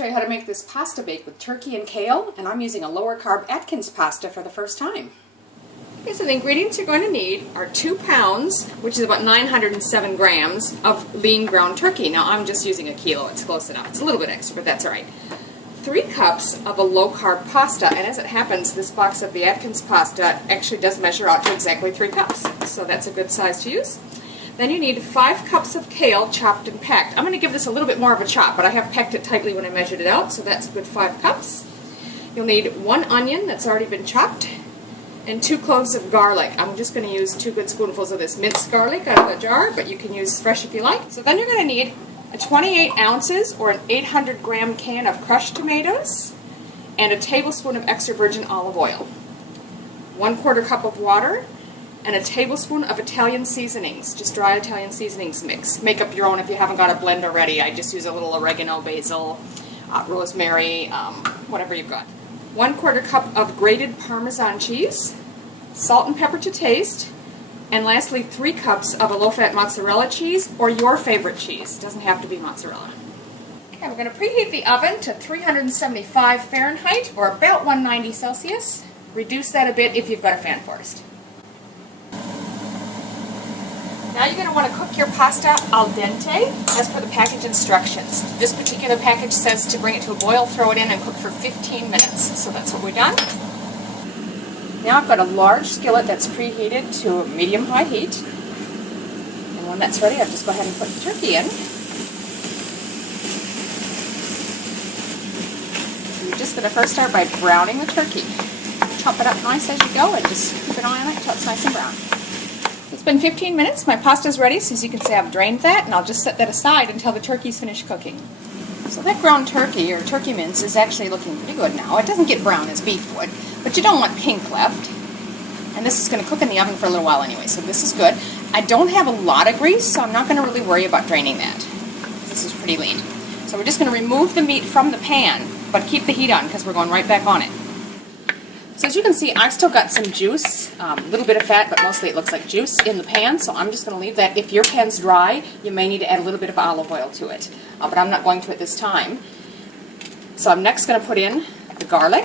show you how to make this pasta bake with turkey and kale, and I'm using a lower carb Atkins pasta for the first time. Okay, so the ingredients you're going to need are 2 pounds, which is about 907 grams of lean ground turkey. Now I'm just using a kilo, it's close enough. It's a little bit extra, but that's alright. 3 cups of a low carb pasta, and as it happens, this box of the Atkins pasta actually does measure out to exactly 3 cups, so that's a good size to use. Then you need 5 cups of kale chopped and packed. I'm going to give this a little bit more of a chop, but I have packed it tightly when I measured it out, so that's a good 5 cups. You'll need 1 onion that's already been chopped, and 2 cloves of garlic. I'm just going to use 2 good spoonfuls of this minced garlic out of the jar, but you can use fresh if you like. So then you're going to need a 28 ounces or an 800 gram can of crushed tomatoes, and a tablespoon of extra virgin olive oil, 1/4 cup of water, and a tablespoon of Italian seasonings, just dry Italian seasonings mix. Make up your own if you haven't got a blend already. I just use a little oregano, basil, rosemary, whatever you've got. 1/4 cup of grated Parmesan cheese, salt and pepper to taste, and lastly 3 cups of a low-fat mozzarella cheese or your favorite cheese. It doesn't have to be mozzarella. Okay, we're going to preheat the oven to 375 Fahrenheit or about 190 Celsius. Reduce that a bit if you've got a fan forest. Now you're going to want to cook your pasta al dente as per the package instructions. This particular package says to bring it to a boil, throw it in, and cook for 15 minutes. So that's what we've done. Now I've got a large skillet that's preheated to medium-high heat. And when that's ready, I'll just go ahead and put the turkey in. So you're just going to first start by browning the turkey. Chop it up nice as you go and just keep an eye on it until it's nice and brown. It's been 15 minutes. My pasta's ready, so as you can see I've drained that, and I'll just set that aside until the turkey's finished cooking. So that ground turkey, or turkey mince, is actually looking pretty good now. It doesn't get brown as beef would, but you don't want pink left. And this is going to cook in the oven for a little while anyway, so this is good. I don't have a lot of grease, so I'm not going to really worry about draining that. This is pretty lean. So we're just going to remove the meat from the pan, but keep the heat on because we're going right back on it. So as you can see, I've still got some juice, a little bit of fat, but mostly it looks like juice in the pan, so I'm just going to leave that. If your pan's dry, you may need to add a little bit of olive oil to it, but I'm not going to at this time. So I'm next going to put in the garlic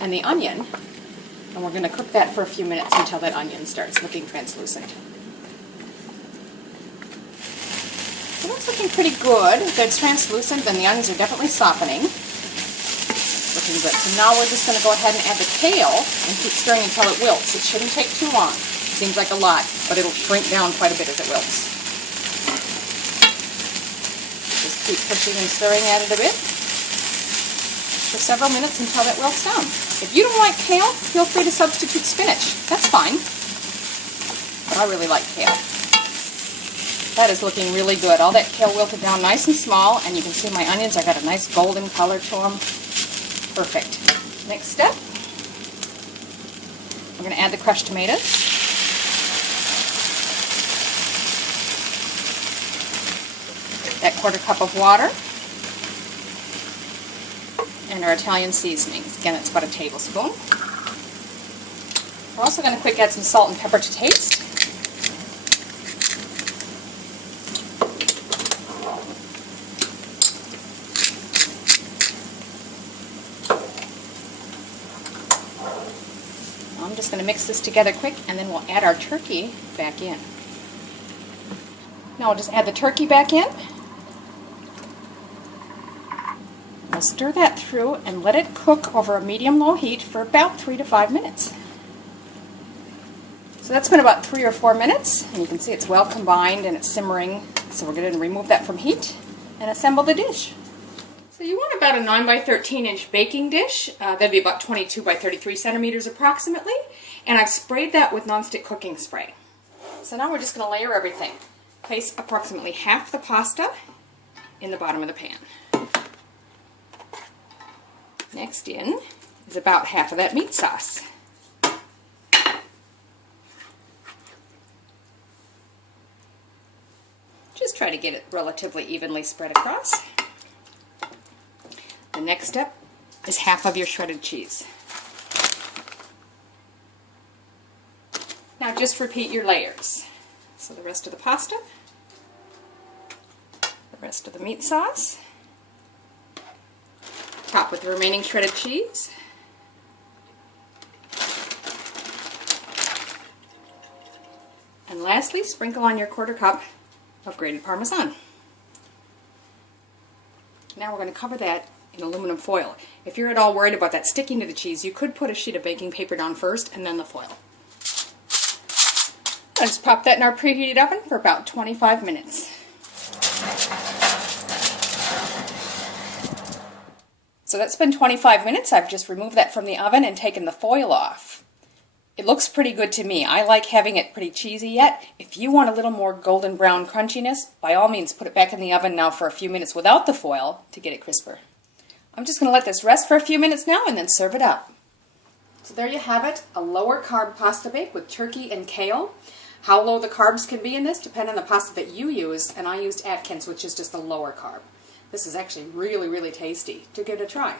and the onion, and we're going to cook that for a few minutes until that onion starts looking translucent. So that's looking pretty good. If it's translucent, then the onions are definitely softening. Looking good. So now we're just going to go ahead and add the kale and keep stirring until it wilts. It shouldn't take too long. It seems like a lot, but it'll shrink down quite a bit as it wilts. Just keep pushing and stirring at it a bit for several minutes until it wilts down. If you don't like kale, feel free to substitute spinach. That's fine. But I really like kale. That is looking really good. All that kale wilted down nice and small, and you can see my onions, I got a nice golden color to them. Perfect. Next step, we're going to add the crushed tomatoes. That 1/4 cup of water. And our Italian seasonings. Again, it's about a tablespoon. We're also going to quick add some salt and pepper to taste. I'm just going to mix this together quick, and then we'll add our turkey back in. Now we'll just add the turkey back in. We'll stir that through and let it cook over a medium-low heat for about 3 to 5 minutes. So that's been about 3 or 4 minutes, and you can see it's well combined and it's simmering. So we're going to remove that from heat and assemble the dish. So you want about a 9 by 13 inch baking dish. That'd be about 22 by 33 centimeters approximately. And I've sprayed that with nonstick cooking spray. So now we're just going to layer everything. Place approximately half the pasta in the bottom of the pan. Next in is about half of that meat sauce. Just try to get it relatively evenly spread across. The next step is half of your shredded cheese. Now just repeat your layers. So the rest of the pasta, the rest of the meat sauce, Top with the remaining shredded cheese. And lastly, sprinkle on your 1/4 cup of grated Parmesan. Now we're going to cover that in aluminum foil. If you're at all worried about that sticking to the cheese, you could put a sheet of baking paper down first and then the foil. Let's pop that in our preheated oven for about 25 minutes. So that's been 25 minutes. I've just removed that from the oven and taken the foil off. It looks pretty good to me. I like having it pretty cheesy yet. If you want a little more golden brown crunchiness, by all means put it back in the oven now for a few minutes without the foil to get it crisper. I'm just going to let this rest for a few minutes now and then serve it up. So there you have it, a lower carb pasta bake with turkey and kale. How low the carbs can be in this depends on the pasta that you use, and I used Atkins, which is just a lower carb. This is actually really, really tasty. Do give it a try.